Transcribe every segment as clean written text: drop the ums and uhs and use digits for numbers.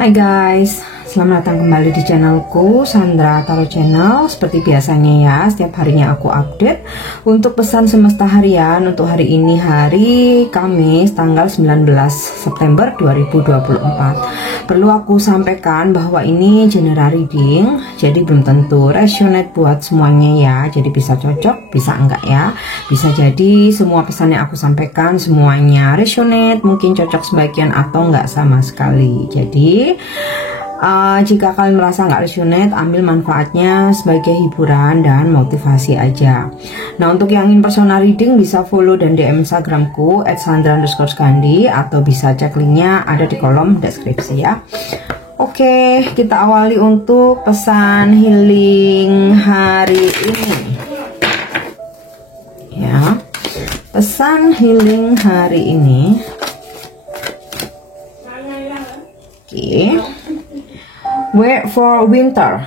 Hai guys, selamat datang kembali di channelku Sandra Tarot Channel. Seperti biasanya ya, setiap harinya aku update untuk pesan semesta harian. Untuk hari ini hari Kamis tanggal 19 September 2024. Perlu aku sampaikan bahwa ini general reading, jadi belum tentu resonate buat semuanya ya. Jadi bisa cocok, bisa enggak ya. Bisa jadi semua pesan yang aku sampaikan semuanya resonate, mungkin cocok sebagian atau enggak sama sekali. Jadi jika kalian merasa nggak resonate, ambil manfaatnya sebagai hiburan dan motivasi aja. Nah, untuk yang ingin personal reading bisa follow dan DM Instagramku @sandra_skandi atau bisa cek linknya ada di kolom deskripsi ya. Oke, kita awali untuk pesan healing hari ini. Ya, pesan healing hari ini. Oke. Wait for winter.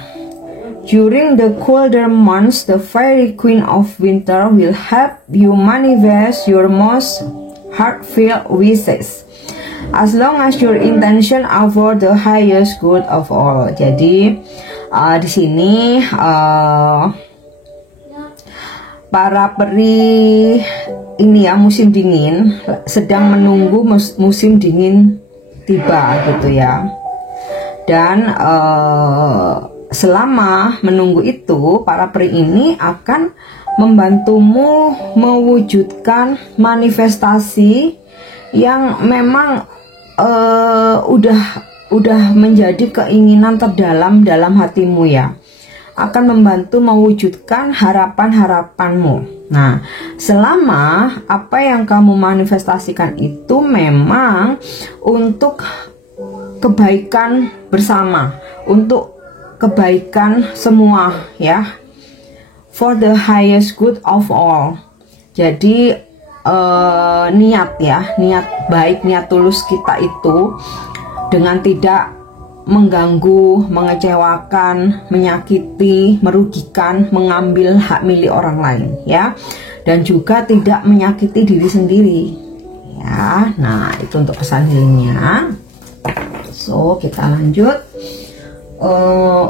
During the colder months, the fairy queen of winter will help you manifest your most heartfelt wishes, as long as your intention are for the highest good of all. Jadi di sini para peri ini ya, musim dingin sedang menunggu musim dingin tiba gitu ya. Dan selama menunggu itu, para peri ini akan membantumu mewujudkan manifestasi yang memang udah menjadi keinginan terdalam dalam hatimu ya. Akan membantu mewujudkan harapan-harapanmu. Nah, selama apa yang kamu manifestasikan itu memang untuk kebaikan bersama, untuk kebaikan semua ya, for the highest good of all. Jadi niat ya, niat baik, niat tulus kita itu dengan tidak mengganggu, mengecewakan, menyakiti, merugikan, mengambil hak milik orang lain ya, dan juga tidak menyakiti diri sendiri ya. Nah, itu untuk pesan healingnya. So, kita lanjut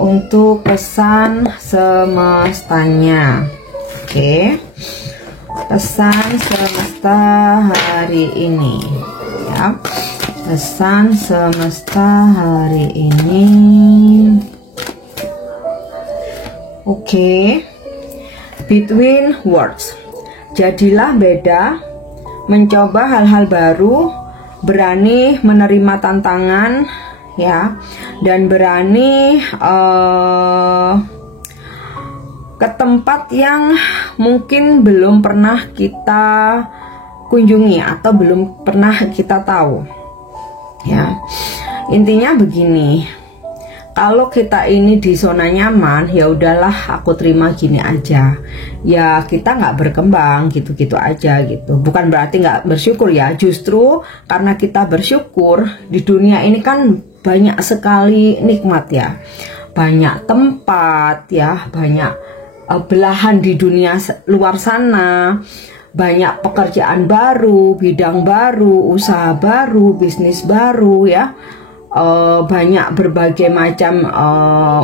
untuk pesan semestanya. Oke, pesan semesta hari ini ya. Pesan semesta hari ini. Oke. Between words. Jadilah beda, mencoba hal-hal baru, berani menerima tantangan ya, dan berani ke tempat yang mungkin belum pernah kita kunjungi atau belum pernah kita tahu ya. Intinya begini, kalau kita ini di zona nyaman, ya udahlah aku terima gini aja ya, kita nggak berkembang gitu-gitu aja gitu. Bukan berarti nggak bersyukur ya, justru karena kita bersyukur di dunia ini kan banyak sekali nikmat ya, banyak tempat ya, banyak belahan di dunia luar sana, banyak pekerjaan baru, bidang baru, usaha baru, bisnis baru ya. Banyak berbagai macam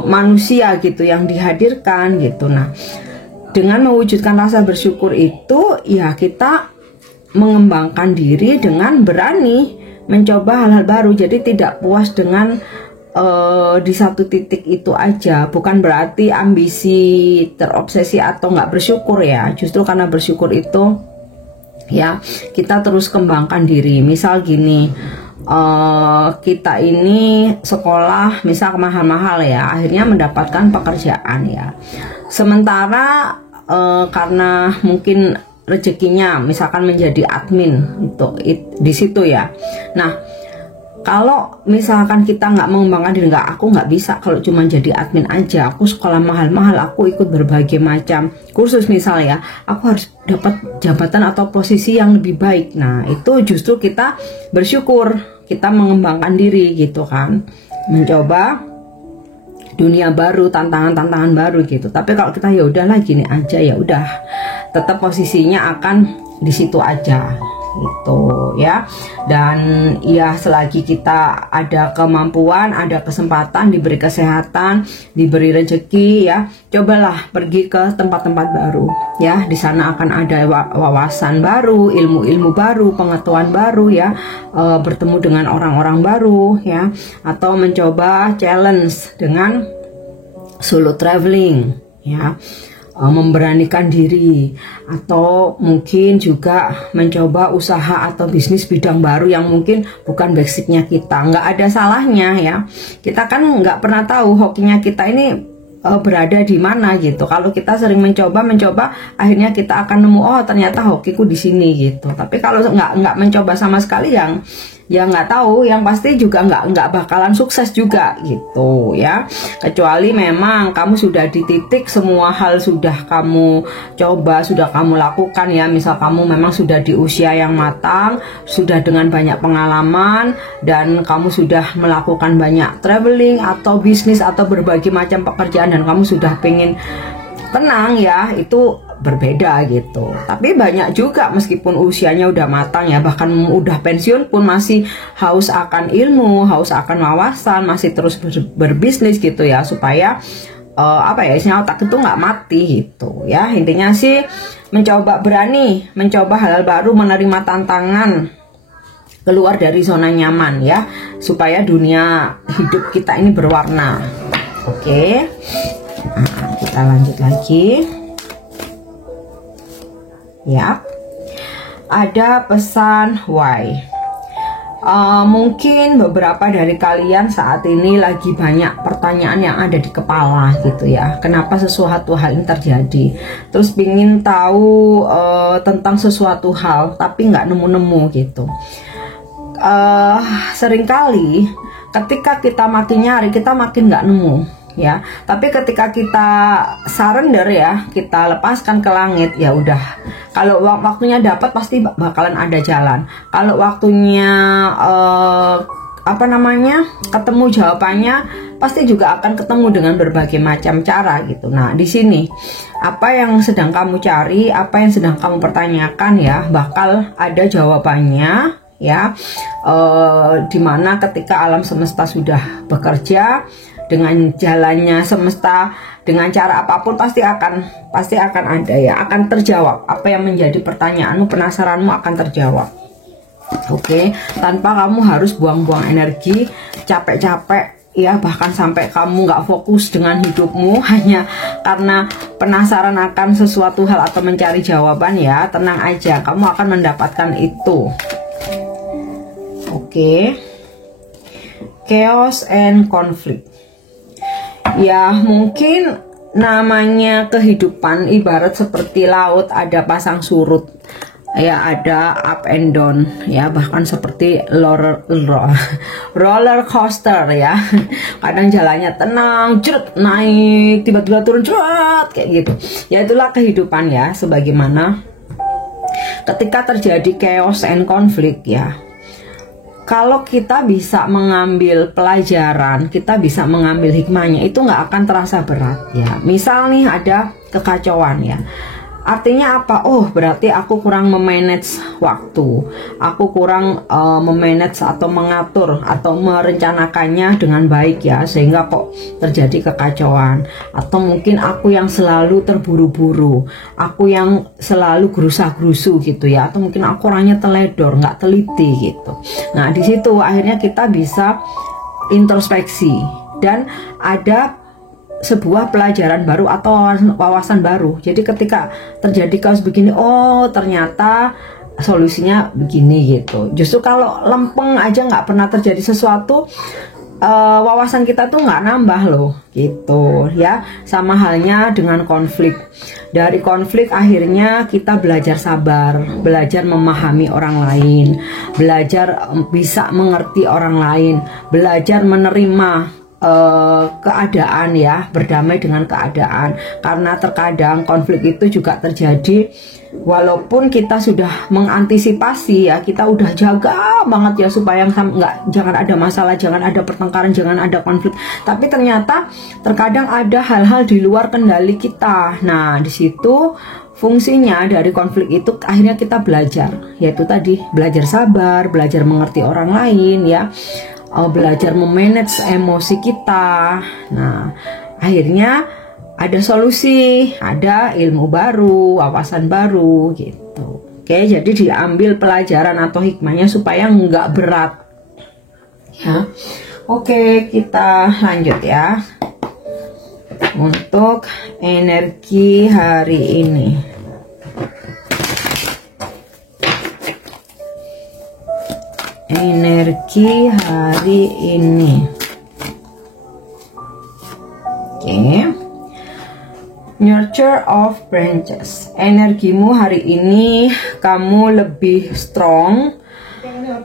manusia gitu yang dihadirkan gitu. Nah, dengan mewujudkan rasa bersyukur itu ya, kita mengembangkan diri dengan berani mencoba hal-hal baru. Jadi tidak puas dengan di satu titik itu aja. Bukan berarti ambisi, terobsesi atau nggak bersyukur ya. Justru karena bersyukur itu ya, kita terus kembangkan diri. Misal gini, kita ini sekolah misal mahal-mahal ya, akhirnya mendapatkan pekerjaan ya. Sementara karena mungkin rezekinya misalkan menjadi admin untuk di situ ya. Nah, kalau misalkan kita nggak mengembangkan diri, aku nggak bisa kalau cuma jadi admin aja, aku sekolah mahal-mahal, aku ikut berbagai macam kursus misal ya, aku harus dapat jabatan atau posisi yang lebih baik. Nah, itu justru kita bersyukur, kita mengembangkan diri gitu kan, mencoba dunia baru, tantangan-tantangan baru gitu. Tapi kalau kita ya udahlah gini aja, ya udah tetap posisinya akan di situ aja gitu ya. Dan ya selagi kita ada kemampuan, ada kesempatan, diberi kesehatan, diberi rezeki ya, cobalah pergi ke tempat-tempat baru ya. Di sana akan ada wawasan baru, ilmu-ilmu baru, pengetahuan baru ya, bertemu dengan orang-orang baru ya, atau mencoba challenge dengan solo traveling ya, memberanikan diri, atau mungkin juga mencoba usaha atau bisnis bidang baru yang mungkin bukan basicnya kita. Nggak ada salahnya ya, kita kan nggak pernah tahu hokinya kita ini berada di mana gitu. Kalau kita sering mencoba, akhirnya kita akan nemu, oh ternyata hokiku di sini gitu. Tapi kalau nggak mencoba sama sekali, yang nggak tahu, yang pasti juga nggak bakalan sukses juga gitu ya. Kecuali memang kamu sudah di titik semua hal sudah kamu coba, sudah kamu lakukan ya. Misal kamu memang sudah di usia yang matang, sudah dengan banyak pengalaman, dan kamu sudah melakukan banyak traveling atau bisnis atau berbagai macam pekerjaan, dan kamu sudah pengen tenang ya, itu berbeda gitu. Tapi banyak juga meskipun usianya udah matang ya, bahkan udah pensiun pun masih haus akan ilmu, haus akan wawasan, masih terus berbisnis gitu ya, supaya isinya otak itu nggak mati gitu ya. Intinya sih mencoba, berani mencoba hal baru, menerima tantangan, keluar dari zona nyaman ya, supaya dunia hidup kita ini berwarna. Oke. Nah, kita lanjut lagi. Ya, ada pesan why. Mungkin beberapa dari kalian saat ini lagi banyak pertanyaan yang ada di kepala gitu ya. Kenapa sesuatu hal ini terjadi? Terus pingin tahu tentang sesuatu hal, tapi nggak nemu-nemu gitu. Seringkali ketika kita makin nyari, kita makin nggak nemu ya. Tapi ketika kita surrender ya, kita lepaskan ke langit, ya udah. Kalau waktunya dapat pasti bakalan ada jalan. Kalau waktunya ketemu jawabannya, pasti juga akan ketemu dengan berbagai macam cara gitu. Nah, di sini apa yang sedang kamu cari, apa yang sedang kamu pertanyakan ya, bakal ada jawabannya ya. Dimana ketika alam semesta sudah bekerja dengan jalannya semesta, dengan cara apapun pasti akan ada ya, akan terjawab. Apa yang menjadi pertanyaanmu, penasaranmu akan terjawab. Oke, tanpa kamu harus buang-buang energi, capek-capek ya, bahkan sampai kamu nggak fokus dengan hidupmu hanya karena penasaran akan sesuatu hal atau mencari jawaban ya. Tenang aja, kamu akan mendapatkan itu. Oke. Chaos and conflict. Ya, mungkin namanya kehidupan ibarat seperti laut, ada pasang surut ya, ada up and down ya, bahkan seperti roller coaster ya. Kadang jalannya tenang, jeret, naik, tiba-tiba turun, jeret, kayak gitu ya. Itulah kehidupan ya. Sebagaimana ketika terjadi chaos and conflict ya, kalau kita bisa mengambil pelajaran, kita bisa mengambil hikmahnya, itu nggak akan terasa berat ya. Misal nih ada kekacauan ya, artinya apa? Oh, berarti aku kurang memanage waktu, aku kurang memanage atau mengatur atau merencanakannya dengan baik ya, sehingga kok terjadi kekacauan. Atau mungkin aku yang selalu terburu-buru, aku yang selalu gerusa-gerusu gitu ya, atau mungkin aku orangnya teledor, nggak teliti gitu. Nah, di situ akhirnya kita bisa introspeksi dan ada sebuah pelajaran baru atau wawasan baru. Jadi ketika terjadi kaos begini, oh ternyata solusinya begini gitu. Justru kalau lempeng aja nggak pernah terjadi sesuatu, wawasan kita tuh nggak nambah loh gitu ya. Sama halnya dengan konflik. Dari konflik akhirnya kita belajar sabar, belajar memahami orang lain, belajar bisa mengerti orang lain, belajar menerima keadaan ya, berdamai dengan keadaan. Karena terkadang konflik itu juga terjadi walaupun kita sudah mengantisipasi ya, kita udah jaga banget ya supaya jangan ada masalah, jangan ada pertengkaran, jangan ada konflik. Tapi ternyata terkadang ada hal-hal di luar kendali kita. Nah, di situ fungsinya dari konflik itu akhirnya kita belajar, yaitu tadi belajar sabar, belajar mengerti orang lain ya, belajar memanage emosi kita. Nah, akhirnya ada solusi, ada ilmu baru, wawasan baru gitu. Oke, jadi diambil pelajaran atau hikmahnya supaya nggak berat ya. Oke, kita lanjut ya untuk energi hari ini. Energi hari ini. Oke. Nurture of branches. Energimu hari ini kamu lebih strong,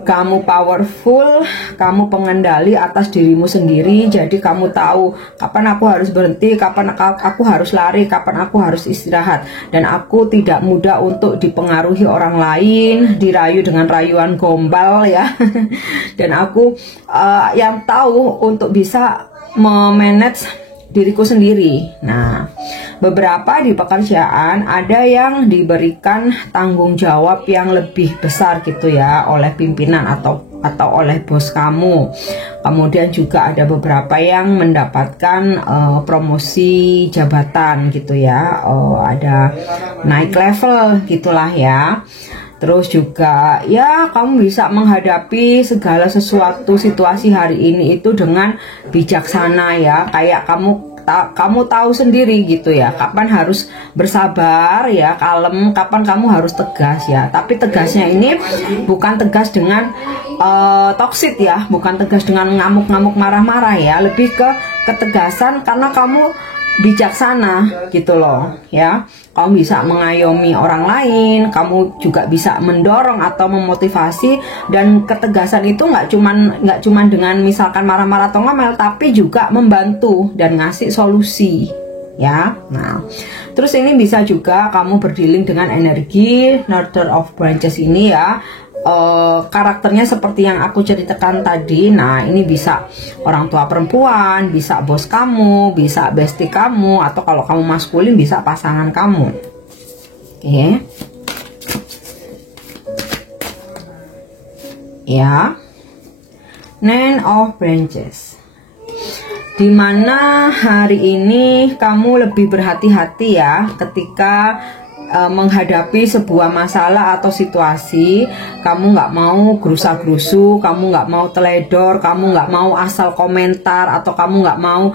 kamu powerful, kamu pengendali atas dirimu sendiri. Jadi kamu tahu kapan aku harus berhenti, kapan aku harus lari, kapan aku harus istirahat. Dan aku tidak mudah untuk dipengaruhi orang lain, dirayu dengan rayuan gombal ya. Dan aku yang tahu untuk bisa memanage diriku sendiri. Nah, beberapa di pekerjaan ada yang diberikan tanggung jawab yang lebih besar gitu ya oleh pimpinan atau oleh bos kamu. Kemudian juga ada beberapa yang mendapatkan promosi jabatan gitu ya, ada naik level gitulah ya. Terus juga ya kamu bisa menghadapi segala sesuatu situasi hari ini itu dengan bijaksana ya. Kayak kamu tahu sendiri gitu ya, kapan harus bersabar ya, kalem, kapan kamu harus tegas ya. Tapi tegasnya ini bukan tegas dengan toksik ya, bukan tegas dengan ngamuk-ngamuk marah-marah ya, lebih ke ketegasan karena kamu bijaksana gitu loh ya. Kamu bisa mengayomi orang lain, kamu juga bisa mendorong atau memotivasi. Dan ketegasan itu nggak cuman dengan misalkan marah-marah atau ngomel, tapi juga membantu dan ngasih solusi ya. Nah, terus ini bisa juga kamu berdealing dengan energi Nurture of Branches ini ya. Karakternya seperti yang aku ceritakan tadi. Nah, ini bisa orang tua perempuan, bisa bos kamu, bisa bestie kamu, atau kalau kamu maskulin bisa pasangan kamu. Oke. Ya. Nine of Branches. Dimana hari ini kamu lebih berhati-hati ya ketika menghadapi sebuah masalah atau situasi. Kamu nggak mau gerusa-gerusu, kamu nggak mau teledor, kamu nggak mau asal komentar, atau kamu nggak mau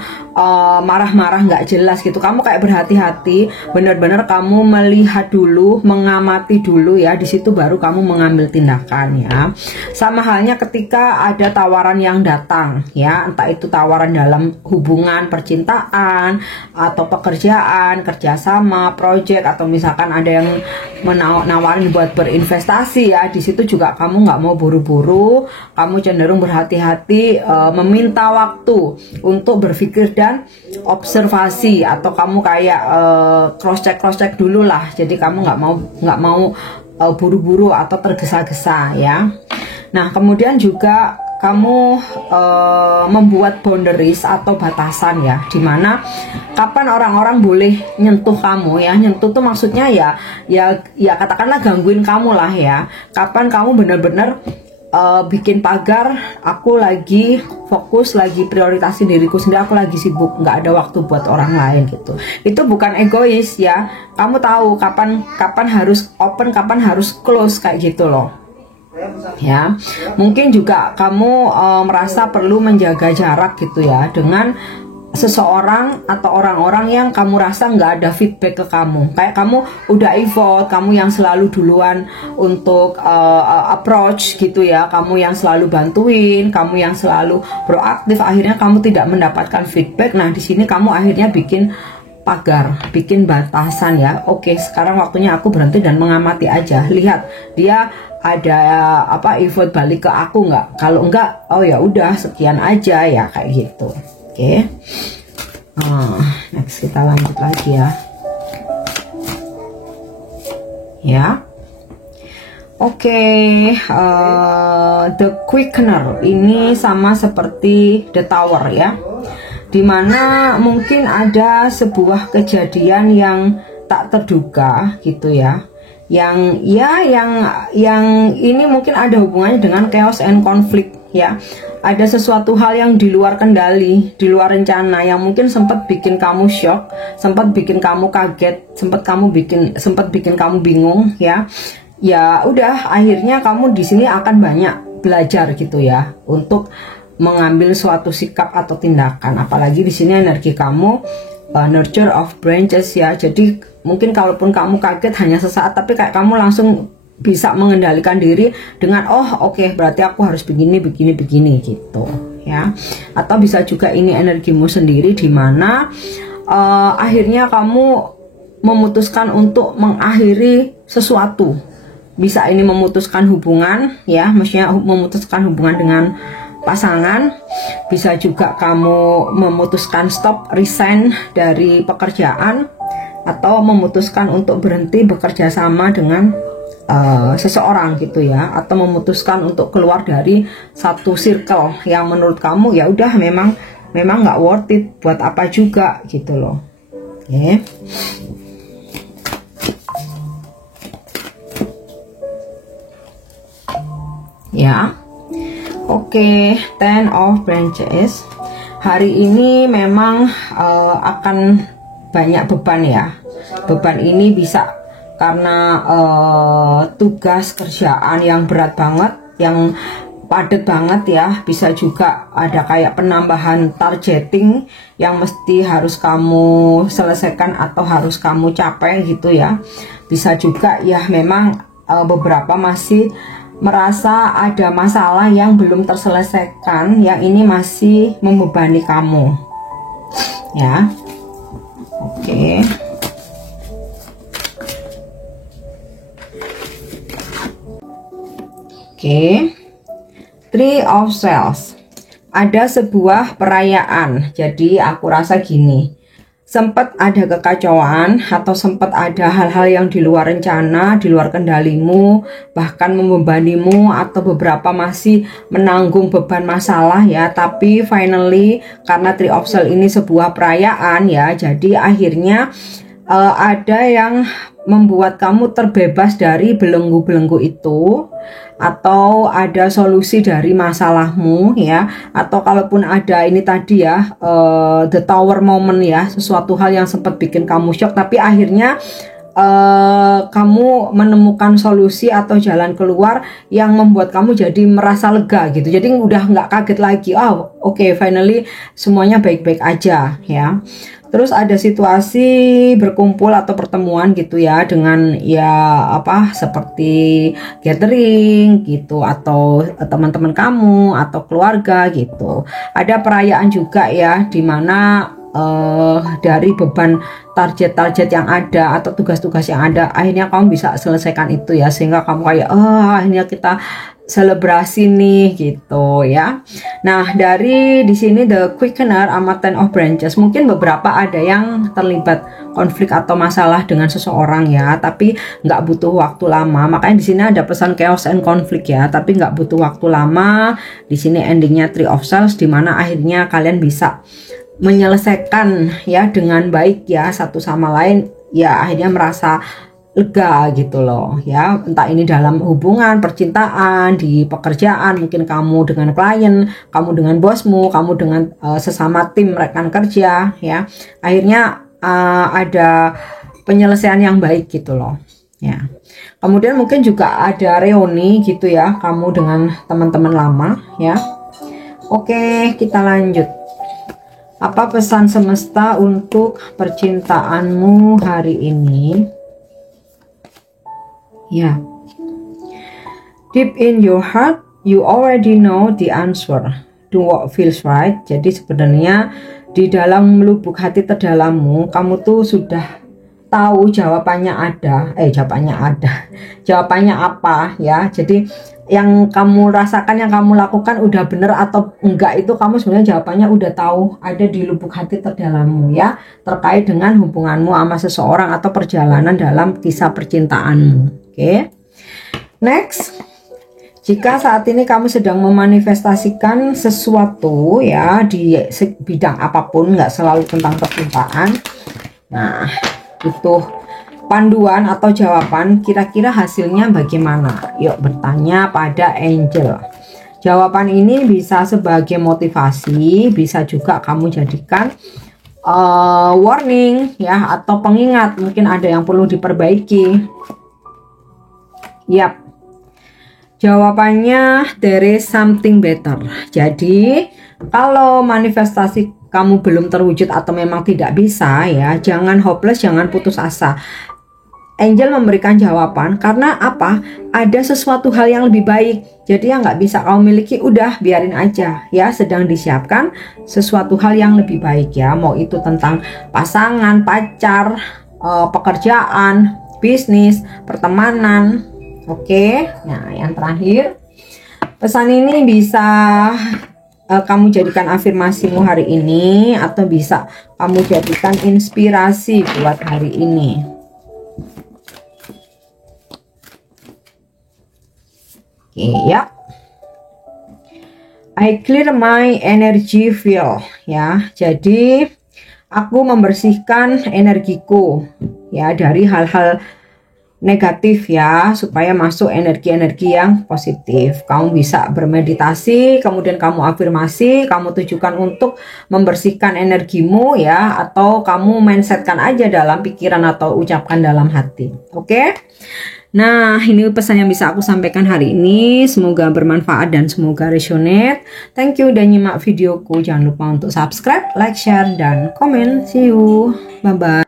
marah-marah nggak jelas gitu. Kamu kayak berhati-hati, benar-benar kamu melihat dulu, mengamati dulu ya. Di situ baru kamu mengambil tindakan ya. Sama halnya ketika ada tawaran yang datang ya, entah itu tawaran dalam hubungan percintaan atau pekerjaan, kerjasama, project, atau misalkan ada yang menawarin buat berinvestasi ya. Di situ juga kamu nggak mau buru-buru, kamu cenderung berhati-hati, meminta waktu untuk berpikir dan observasi, atau kamu kayak cross check dulu lah. Jadi kamu nggak mau buru-buru atau tergesa-gesa ya. Nah, kemudian juga kamu membuat boundaries atau batasan ya, dimana kapan orang-orang boleh nyentuh kamu ya. Nyentuh tuh maksudnya ya katakanlah gangguin kamu lah ya. Kapan kamu benar-benar bikin pagar, aku lagi fokus, lagi prioritasin diriku sendiri, aku lagi sibuk, nggak ada waktu buat orang lain gitu. Itu bukan egois ya. Kamu tahu kapan harus open, kapan harus close kayak gitu loh. Ya, mungkin juga kamu merasa perlu menjaga jarak gitu ya dengan seseorang atau orang-orang yang kamu rasa nggak ada feedback ke kamu. Kayak kamu udah effort, kamu yang selalu duluan untuk approach gitu ya, kamu yang selalu bantuin, kamu yang selalu proaktif, akhirnya kamu tidak mendapatkan feedback. Nah, di sini kamu akhirnya bikin pagar, bikin batasan ya. Oke, sekarang waktunya aku berhenti dan mengamati aja. Lihat dia ada effort balik ke aku nggak? Kalau enggak, oh ya udah sekian aja ya, kayak gitu. Oke. Next kita lanjut lagi ya. Ya. Oke, The Quickener ini sama seperti The Tower ya. Dimana mungkin ada sebuah kejadian yang tak terduga gitu ya, yang ini mungkin ada hubungannya dengan chaos and conflict ya. Ada sesuatu hal yang di luar kendali, di luar rencana, yang mungkin sempat bikin kamu shock, sempat bikin kamu kaget, sempat bikin kamu bingung ya. Ya udah, akhirnya kamu di sini akan banyak belajar gitu ya untuk mengambil suatu sikap atau tindakan. Apalagi di sini energi kamu nurture of branches ya. Jadi mungkin kalaupun kamu kaget hanya sesaat, tapi kayak kamu langsung bisa mengendalikan diri dengan oke, berarti aku harus begini gitu ya. Atau bisa juga ini energimu sendiri, dimana akhirnya kamu memutuskan untuk mengakhiri sesuatu. Bisa ini memutuskan hubungan ya, maksudnya memutuskan hubungan dengan pasangan. Bisa juga kamu memutuskan stop, resign dari pekerjaan, atau memutuskan untuk berhenti bekerja sama dengan seseorang gitu ya, atau memutuskan untuk keluar dari satu circle yang menurut kamu ya udah memang nggak worth it, buat apa juga gitu loh. Oke. Ya. Oke, Ten of Branches. Hari ini memang akan banyak beban ya. Beban ini bisa karena tugas kerjaan yang berat banget, yang padat banget ya. Bisa juga ada kayak penambahan targeting yang mesti harus kamu selesaikan atau harus kamu capai gitu ya. Bisa juga ya memang beberapa masih merasa ada masalah yang belum terselesaikan, yang ini masih membebani kamu ya. Oke. Oke. Three of Swords. Ada sebuah perayaan. Jadi aku rasa gini, sempat ada kekacauan atau sempat ada hal-hal yang di luar rencana, di luar kendalimu, bahkan membebanimu, atau beberapa masih menanggung beban masalah ya. Tapi finally karena Three of Swords ini sebuah perayaan ya, jadi akhirnya ada yang membuat kamu terbebas dari belenggu-belenggu itu, atau ada solusi dari masalahmu ya. Atau kalaupun ada ini tadi ya, the tower moment ya, sesuatu hal yang sempat bikin kamu shock, tapi akhirnya kamu menemukan solusi atau jalan keluar yang membuat kamu jadi merasa lega gitu. Jadi udah nggak kaget lagi, oke, finally semuanya baik-baik aja ya. Terus ada situasi berkumpul atau pertemuan gitu ya, dengan ya seperti gathering gitu, atau teman-teman kamu atau keluarga gitu. Ada perayaan juga ya, dimana dari beban target-target yang ada atau tugas-tugas yang ada, akhirnya kamu bisa selesaikan itu ya, sehingga kamu kayak akhirnya kita selebrasi nih gitu ya. Nah, dari di sini The Quickener sama Ten of Branches, mungkin beberapa ada yang terlibat konflik atau masalah dengan seseorang ya, tapi nggak butuh waktu lama. Makanya di sini ada pesan chaos and conflict ya, tapi nggak butuh waktu lama. Di sini endingnya Three of Swords, dimana akhirnya kalian bisa menyelesaikan ya dengan baik ya, satu sama lain ya, akhirnya merasa lega gitu loh ya. Entah ini dalam hubungan, percintaan, di pekerjaan, mungkin kamu dengan klien, kamu dengan bosmu, kamu dengan sesama tim rekan kerja ya. Akhirnya ada penyelesaian yang baik gitu loh ya. Kemudian mungkin juga ada reuni gitu ya, kamu dengan teman-teman lama ya. Oke, kita lanjut. Apa pesan semesta untuk percintaanmu hari ini? Ya. Deep in your heart, you already know the answer. Do what feels right. Jadi sebenarnya di dalam lubuk hati terdalammu, kamu tuh sudah tahu jawabannya ada. Jawabannya apa ya. Jadi yang kamu rasakan, yang kamu lakukan udah bener atau enggak, itu kamu sebenarnya jawabannya udah tahu, ada di lubuk hati terdalammu ya, terkait dengan hubunganmu sama seseorang atau perjalanan dalam kisah percintaanmu. Oke. Next, jika saat ini kamu sedang memanifestasikan sesuatu ya, di bidang apapun, nggak selalu tentang percintaan. Nah, itu panduan atau jawaban, kira-kira hasilnya bagaimana? Yuk bertanya pada angel. Jawaban ini bisa sebagai motivasi, bisa juga kamu jadikan warning ya, atau pengingat, mungkin ada yang perlu diperbaiki. Yap, jawabannya there is something better. Jadi kalau manifestasi kamu belum terwujud atau memang tidak bisa ya, jangan hopeless, jangan putus asa. Angel memberikan jawaban karena apa? Ada sesuatu hal yang lebih baik. Jadi yang nggak bisa kamu miliki, udah biarin aja ya. Sedang disiapkan sesuatu hal yang lebih baik ya. Mau itu tentang pasangan, pacar, pekerjaan, bisnis, pertemanan. Oke. Nah, yang terakhir, pesan ini bisa kamu jadikan afirmasimu hari ini, atau bisa kamu jadikan inspirasi buat hari ini. Ya, I clear my energy field ya. Jadi aku membersihkan energiku ya dari hal-hal negatif ya, supaya masuk energi-energi yang positif. Kamu bisa bermeditasi, kemudian kamu afirmasi, kamu tujukan untuk membersihkan energimu ya, atau kamu mindsetkan aja dalam pikiran atau ucapkan dalam hati. Oke? Nah, ini pesan yang bisa aku sampaikan hari ini. Semoga bermanfaat dan semoga resonate. Thank you udah nyimak videoku. Jangan lupa untuk subscribe, like, share, dan komen. See you. Bye-bye.